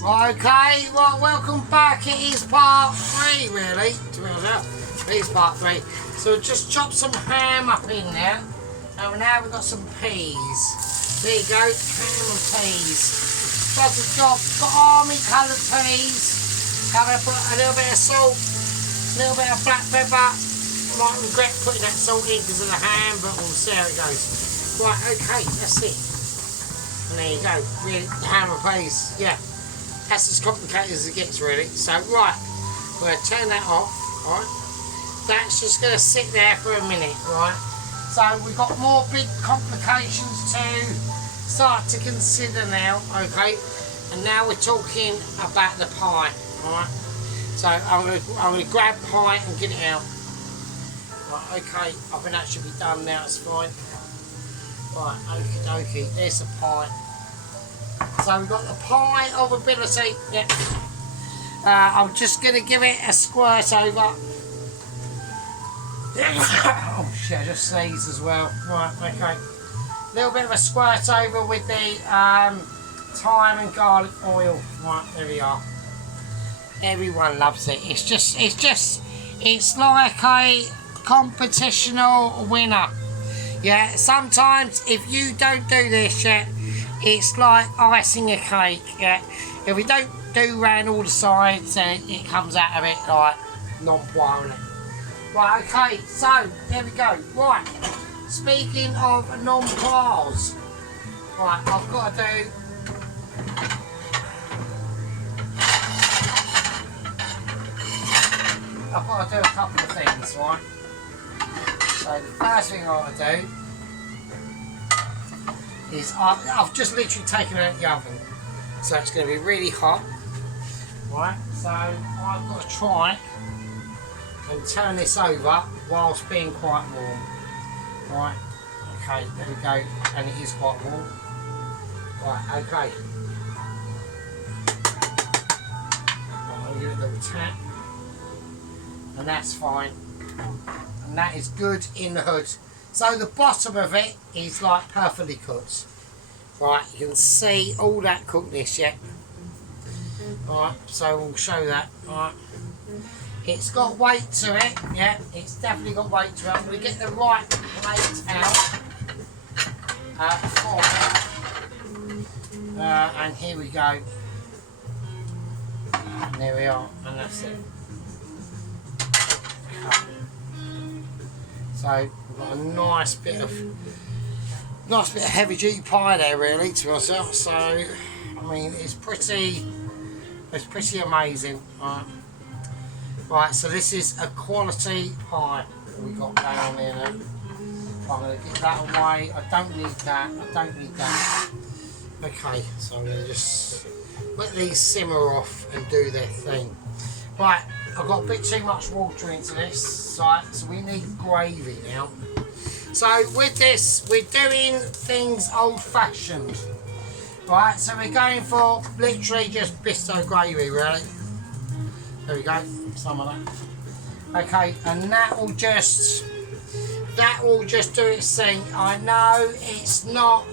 Okay, well, welcome back. It is part 3, really, to be honest. It is part 3. So just chop some ham up in there. And now we've got some peas. There you go, ham and peas. Does the job. Got army coloured peas. Have put a little bit of salt, a little bit of black pepper. Might regret putting that salt in because of the ham, but we'll see how it goes. Right, okay, that's it. And there you go, really, ham and peas, yeah. That's as complicated as it gets, really. So, right, we're going to turn that off, right? That's just going to sit there for a minute, right? So, we've got more big complications to start to consider now, okay? And now we're talking about the pie, right? So, I'm going to grab pie and get it out. Right, okay, I think that should be done now, it's fine. Right, okie dokie, there's the pie. So we've got the pie of ability. Yep. I'm just going to give it a squirt over. Oh shit, I just sneezed as well. Right, okay. A little bit of a squirt over with the thyme and garlic oil. Right, there we are. Everyone loves it. It's like a competitional winner. Yeah, sometimes if you don't do this yet, it's like icing a cake, yeah. If we don't do round all the sides, then it comes out a bit like non-poire. Right, okay, so there we go. Right, speaking of non-poires, right, I've got to do a couple of things, right? So the first thing I want to do is I've just literally taken it out of the oven, so it's going to be really hot, right? So I've got to try and turn this over whilst being quite warm, right? Okay, there we go, and it is quite warm. Right, okay. I'll give it a little tap, and that's fine, and that is good in the hood. So the bottom of it is like perfectly cooked. Right, you can see all that cookness yet. Right, so we'll show that. Right, it's got weight to it. Yeah, it's definitely got weight to it. I'm going to get the right plate out. And here we go. And there we are, and that's it. So we've got a nice bit of heavy duty pie there, really, to myself. So I mean, it's pretty amazing. Right, so this is a quality pie that we got going on here now. I'm going to get that away. I don't need that. Okay, so I'm going to just let these simmer off and do their thing. Right, I've got a bit too much water into this, right, so we need gravy now. So with this, we're doing things old-fashioned. Right, so we're going for literally just Bisto gravy, really. There we go, some of that. Okay, and that will just do its thing. I know it's not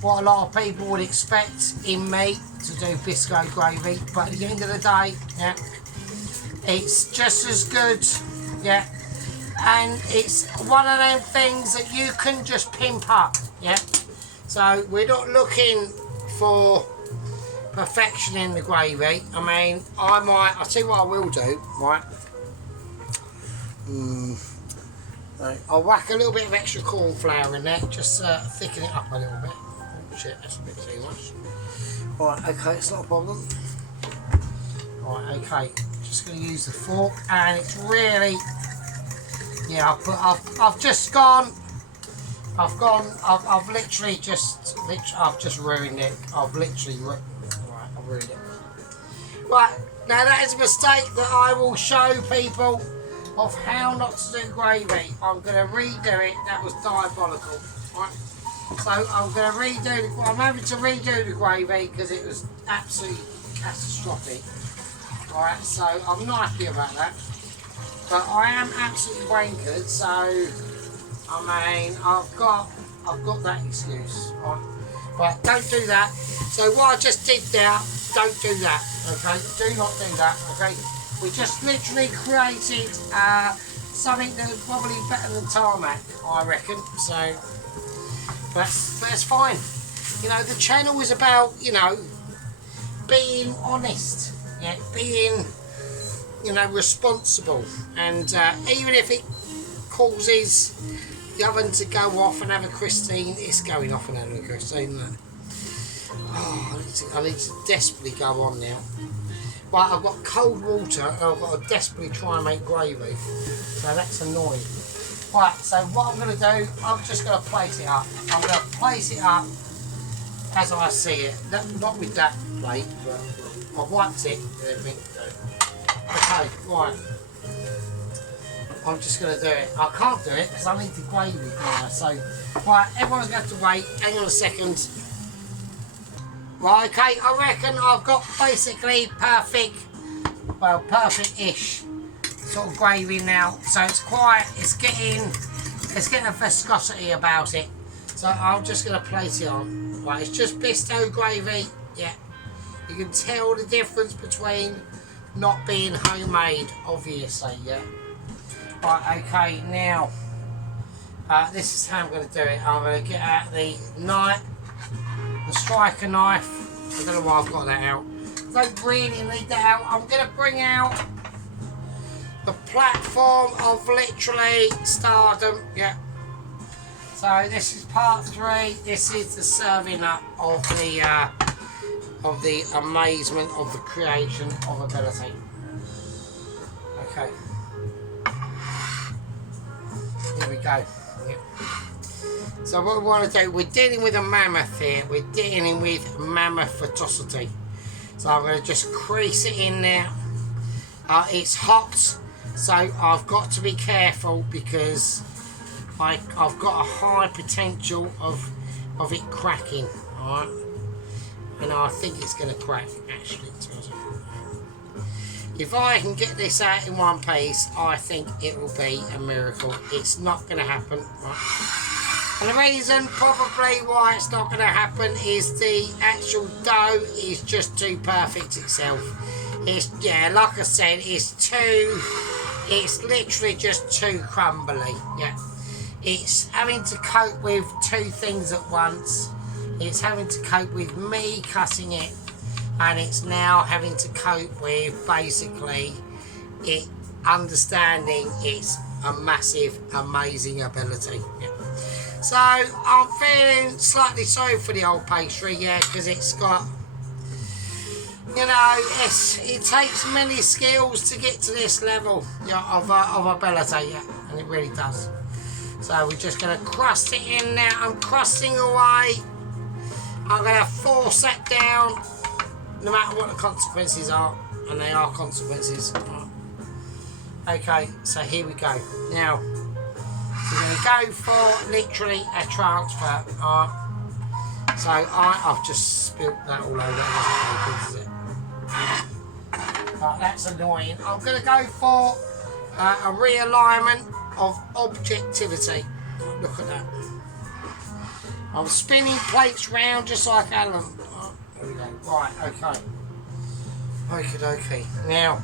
what a lot of people would expect in me to do Bisco gravy, but at the end of the day, yeah, it's just as good, yeah, and it's one of them things that you can just pimp up, yeah. So we're not looking for perfection in the gravy. I mean, I'll tell you what I will do, right? I'll whack a little bit of extra corn flour in there, just thicken it up a little bit. Oh shit, that's a bit too much. Right, okay, it's not a problem. Right, okay, just going to use the fork, and it's really, yeah, I've just ruined it. I've ruined it. Right, now that is a mistake that I will show people of how not to do gravy. I'm going to redo it. That was diabolical. Right. So I'm having to redo the gravy because it was absolutely catastrophic. Alright, so I'm not happy about that. But I am absolutely wankered, so I mean I've got that excuse. Right. Right, don't do that. So what I just did there, don't do that, okay? Do not do that, okay? We just literally created something that's probably better than tarmac, I reckon. So that's fine. You know, the channel is about, you know, being honest, yeah, being, you know, responsible, and even if it causes the oven to go off and have a Christine, it's going off and having a Christine. Oh, I need to desperately go on now. Right, I've got cold water and I've got to desperately try and make gravy, so that's annoying. Right, so what I'm going to do, I'm just going to place it up. I'm going to place it up as I see it. Not with that plate, but I've wiped it and everything. Okay, right. I'm just going to do it. I can't do it because I need the gravy now. So, right, everyone's going to have to wait. Hang on a second. Right, okay, I reckon I've got basically perfect, well, perfect-ish sort of gravy now. So it's getting a viscosity about it. So I'm just going to place it on. Right, it's just Bisto gravy. Yeah, you can tell the difference between not being homemade, obviously. Yeah. Right, okay, now this is how I'm going to do it. I'm going to get out the knife, the striker knife. I don't know why I've got that out. I don't really need that out. I'm going to bring out the platform of literally stardom. Yeah. So this is part 3. This is the serving up of the amazement of the creation of ability. Okay. Here we go. Yep. So what we want to do, we're dealing with a mammoth here. We're dealing with mammoth vitosity. So I'm going to just crease it in there. It's hot, so I've got to be careful because I've got a high potential of it cracking. Alright. And I think it's going to crack, actually. If I can get this out in one piece, I think it will be a miracle. It's not going to happen. Right? And the reason probably why it's not going to happen is the actual dough is just too perfect itself. It's, yeah, like I said, it's literally just too crumbly. Yeah, it's having to cope with 2 things at once. It's having to cope with me cutting it, and it's now having to cope with basically it understanding its a massive, amazing ability. Yeah. So I'm feeling slightly sorry for the old pastry, yeah, because it's got, you know, it takes many skills to get to this level, yeah, of ability, yeah, and it really does. So we're just going to crust it in now. I'm crusting away. I'm going to force that down, no matter what the consequences are, and they are consequences. Okay, so here we go. Now, we're going to go for literally a transfer. So I've just spilt that all over. That wasn't very good, is it? That's annoying. I'm going to go for a realignment of objectivity. Look at that. I'm spinning plates round just like Alan. There we go. Right, okay. Okie dokie. Now,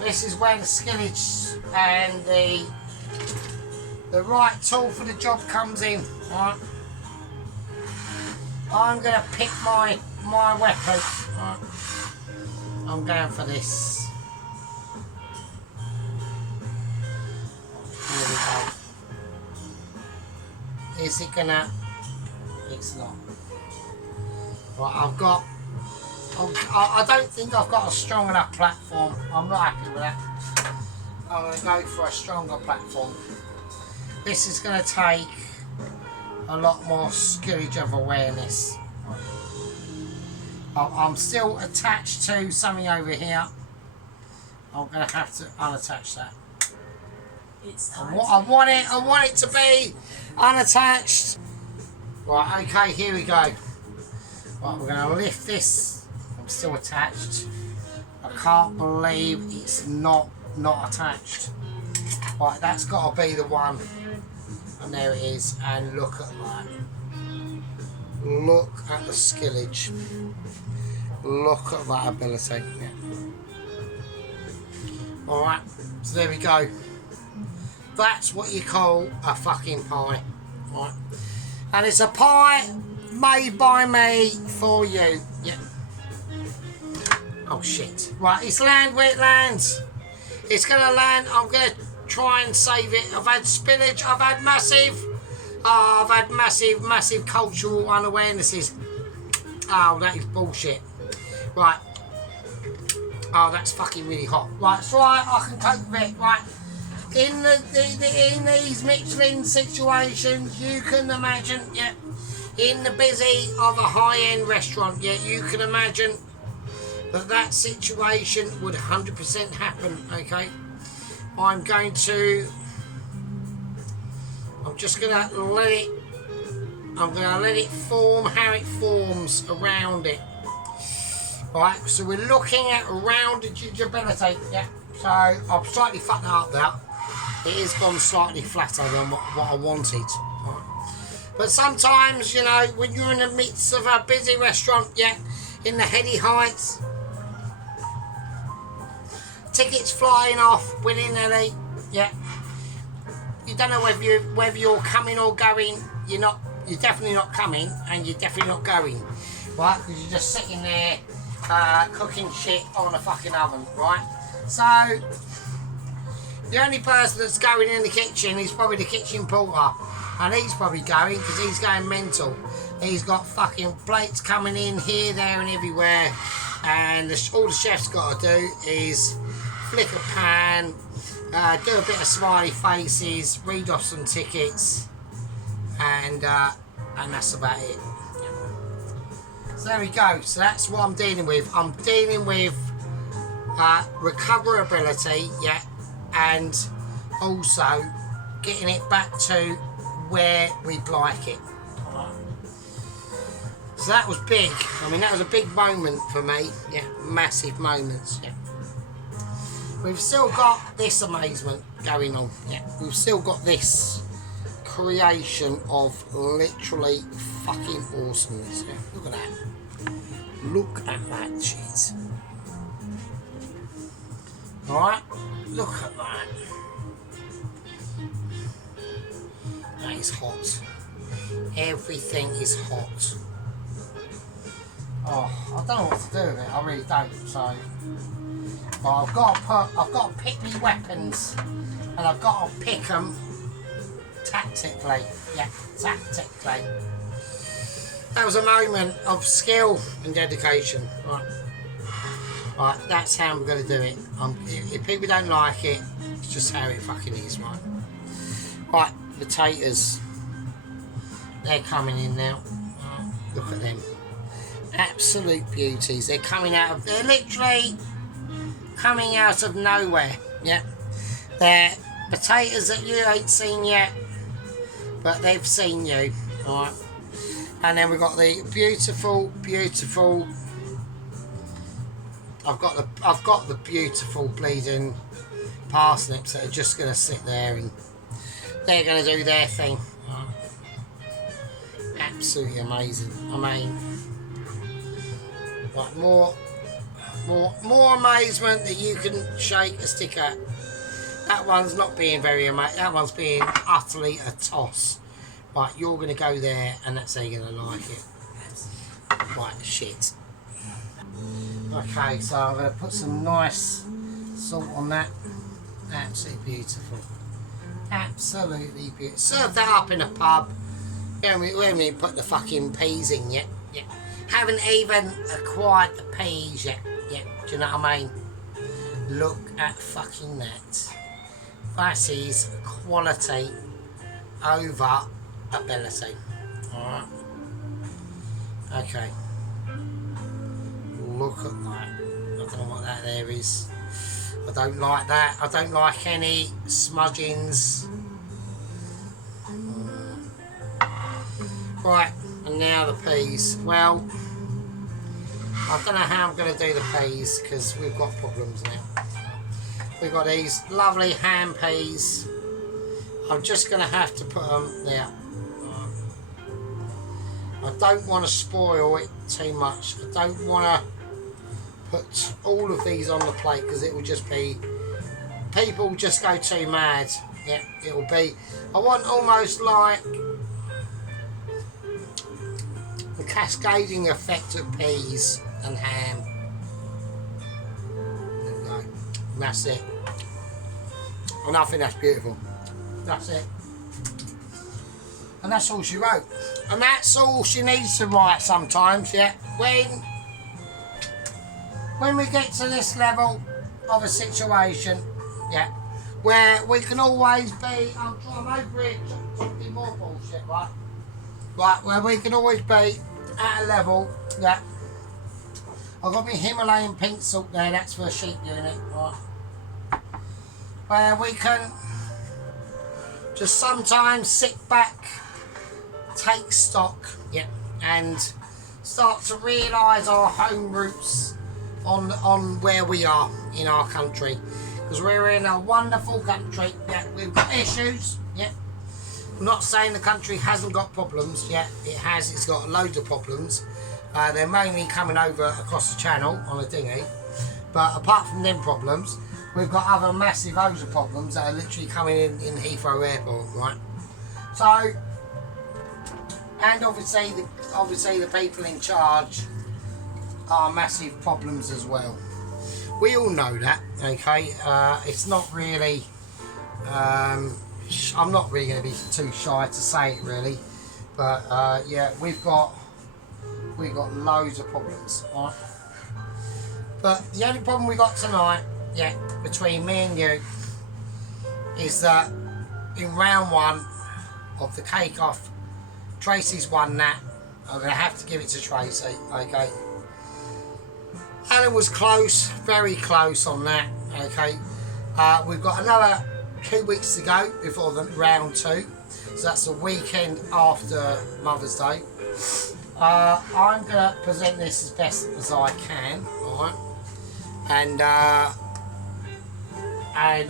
this is where the skillage and the right tool for the job comes in. Right. I'm going to pick my weapon. Right. I'm going for this. Here we go. Is it gonna? It's not. Right, I don't think I've got a strong enough platform. I'm not happy with that. I'm going to go for a stronger platform. This is going to take a lot more skillage of awareness. I'm still attached to something over here. I'm going to have to unattach that. I want it to be unattached. Right, okay, here we go. Right, we're going to lift this. I'm still attached. I can't believe it's not attached. Right, that's got to be the one. And there it is. And look at that. Look at the skillage. Look at that ability. Yeah. Alright, so there we go. That's what you call a fucking pie. Right. And it's a pie made by me for you. Yeah. Oh shit. Right, it's land where it lands. It's gonna land. I'm gonna try and save it. I've had spillage, I've had massive cultural unawarenesses. Oh, that is bullshit. Right. Oh, that's fucking really hot. Right, it's right, I can cope with it. Right. In these Michelin situations, you can imagine, yeah, in the busy of a high-end restaurant, yeah, you can imagine that situation would 100% happen, okay? I'm just gonna let it form how it forms around it. Right, so we're looking at roundability, yeah. So I've slightly fucked that up there. It has gone slightly flatter than what I wanted. Right. But sometimes, you know, when you're in the midst of a busy restaurant, yeah, in the heady heights, tickets flying off willy-nilly, yeah. You don't know whether you're coming or going. You're definitely not coming, and you're definitely not going, right? Because you're just sitting there cooking shit on a fucking oven, right? So the only person that's going in the kitchen is probably the kitchen porter, and he's probably going because he's going mental. He's got fucking plates coming in here, there, and everywhere, and all the chef's got to do is flick a pan, do a bit of smiley faces, read off some tickets, and that's about it. So there we go. So that's what I'm dealing with. I'm dealing with recoverability, yeah, and also getting it back to where we'd like it. So that was big. I mean, that was a big moment for me. Yeah, massive moments. Yeah. We've still got this amazement going on. Yeah, we've still got this creation of literally fucking awesomeness. Yeah, look at that. Look at that cheese. Alright, look at that. That is hot. Everything is hot. Oh, I don't know what to do with it. I really don't. So, but I've got to pick my weapons, and I've got to pick them tactically. Yeah, tactically. That was a moment of skill and dedication. Right. Right, that's how I'm going to do it. If people don't like it, it's just how it fucking is, right? Right, potatoes. They're coming in now. Look at them. Absolute beauties. They're literally coming out of nowhere. Yeah. They're potatoes that you ain't seen yet, but they've seen you. Alright. And then we've got the beautiful I've got the beautiful bleeding parsnips that are just going to sit there and they're going to do their thing. Oh, absolutely amazing. I mean, like more amazement that you can shake a stick at. That one's not being very amazing. That one's being utterly a toss. Right, you're going to go there and that's how you're going to like it. Right, shit. Okay, so I'm going to put some nice salt on that. Absolutely beautiful. Absolutely beautiful. Serve that up in a pub. We haven't even put the fucking peas in yet. Yeah. Haven't even acquired the peas yet. Yeah. Do you know what I mean? Look at fucking that. That is quality over ability. Alright. Okay. Look at that. I don't know what that there is. I don't like that. I don't like any smudgings. Right, and now the peas. Well, I don't know how I'm going to do the peas because we've got problems now. We've got these lovely ham peas. I'm just going to have to put them there. I don't want to spoil it too much. I don't want to put all of these on the plate because it will just be, people just go too mad. Yeah, it will be, I want almost like the cascading effect of peas and ham. There we go. And that's it. And I think that's beautiful. That's it. And that's all she wrote. And that's all she needs to write sometimes, yeah. When we get to this level of a situation, yeah, where we can always be, I'm over here talking more bullshit, right? Right, where we can always be at a level, yeah. I've got my Himalayan pink salt there, that's for a sheep unit, right? Where we can just sometimes sit back, take stock, yeah, and start to realise our home roots on where we are in our country, because we're in a wonderful country. Yeah, we've got issues. Yeah, I'm not saying the country hasn't got problems. Yeah, it has. It's got loads of problems. They're mainly coming over across the channel on a dinghy, but apart from them problems, we've got other massive loads of problems that are literally coming in Heathrow Airport, right? So, and obviously the people in charge are massive problems as well. We all know that, okay? It's not really, I'm not really going to be too shy to say it really, but yeah, we've got loads of problems, right? But the only problem we got tonight, yeah, between me and you, is that in round one of the cake off, Tracy's won that. I'm going to have to give it to Tracy, okay? Alan was close, very close on that, okay? We've got another 2 weeks to go before the round two, so that's the weekend after Mother's Day. I'm going to present this as best as I can, alright? And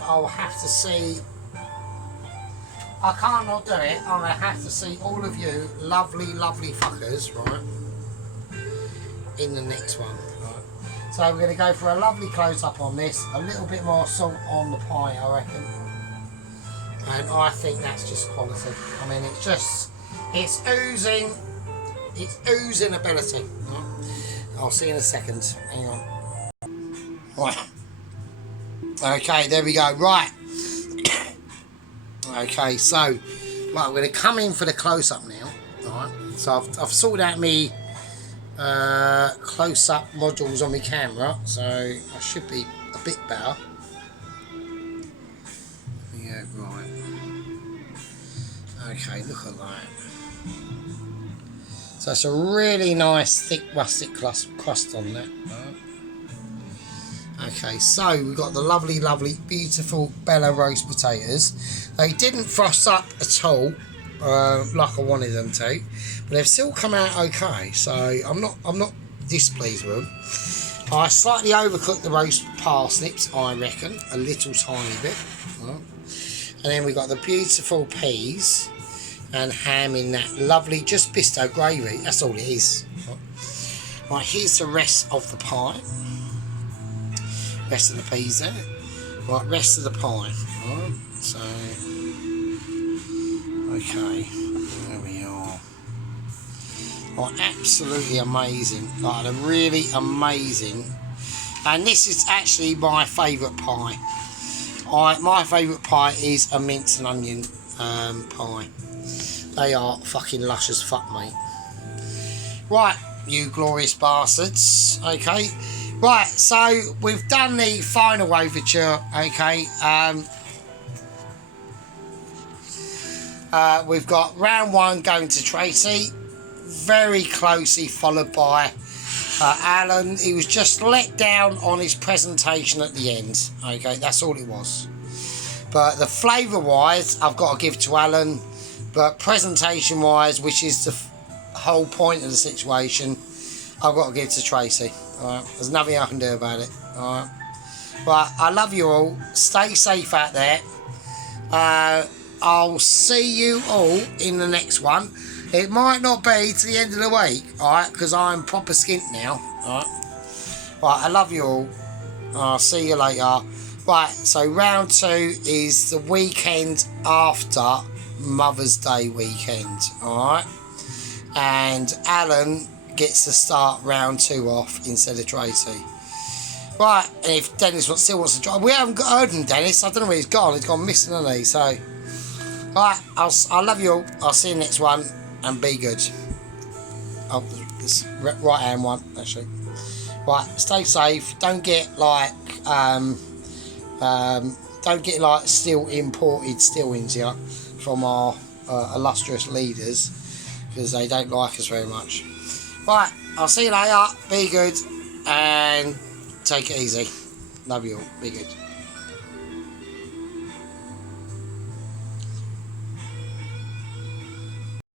I'll have to see, I can't not do it, I'm going to have to see all of you lovely fuckers, right, in the next one, right. So we're going to go for a lovely close-up on this, a little bit more salt on the pie, I reckon, and I think that's just quality. I mean, it's oozing ability, right? I'll see you in a second, hang on. Right, okay, there we go, right. Okay, so, right, I'm going to come in for the close-up now, alright, so I've sorted out me close-up modules on my camera, so I should be a bit better. Yeah, right. Okay, look at that. So it's a really nice, thick, rustic crust on that, right. Okay, so we've got the lovely, beautiful Bella roast potatoes. They didn't frost up at all, like I wanted them to, but they've still come out okay. So I'm not displeased with them. I slightly overcooked the roast parsnips, I reckon, a little tiny bit. Right. And then we've got the beautiful peas and ham in that lovely, just bisto gravy. That's all it is. Right, here's the rest of the pie. Rest of the peas there. Right, rest of the pie. Right, so, okay, there we are. Right, absolutely amazing. Like, a really amazing. And this is actually my favourite pie. My favourite pie is a mince and onion pie. They are fucking lush as fuck, mate. Right, you glorious bastards. Okay. Right, so we've done the final overture, okay. We've got round one going to Tracy, very closely followed by Alan. He was just let down on his presentation at the end, okay, that's all it was. But the flavour wise, I've got to give to Alan, but presentation wise, which is the whole point of the situation, I've got to give to Tracy. Alright, there's nothing I can do about it. Alright, right, I love you all. Stay safe out there. I'll see you all in the next one. It might not be to the end of the week, alright, because I'm proper skint now, alright. Right, I love you all. I'll see you later. Right, so round 2 is the weekend after Mother's Day weekend, alright? And Alan gets to start round 2 off instead of Tracy. Right, and if Dennis still wants to drive, we haven't heard from Dennis. I don't know where he's gone. He's gone missing, hasn't he? So, right, I love you all. I'll see you next one, and be good. Oh, this right hand one actually. Right, stay safe. Don't get like still imported stillings here from our illustrious leaders, because they don't like us very much. Right, I'll see you later. Be good and take it easy. Love you all. Be good.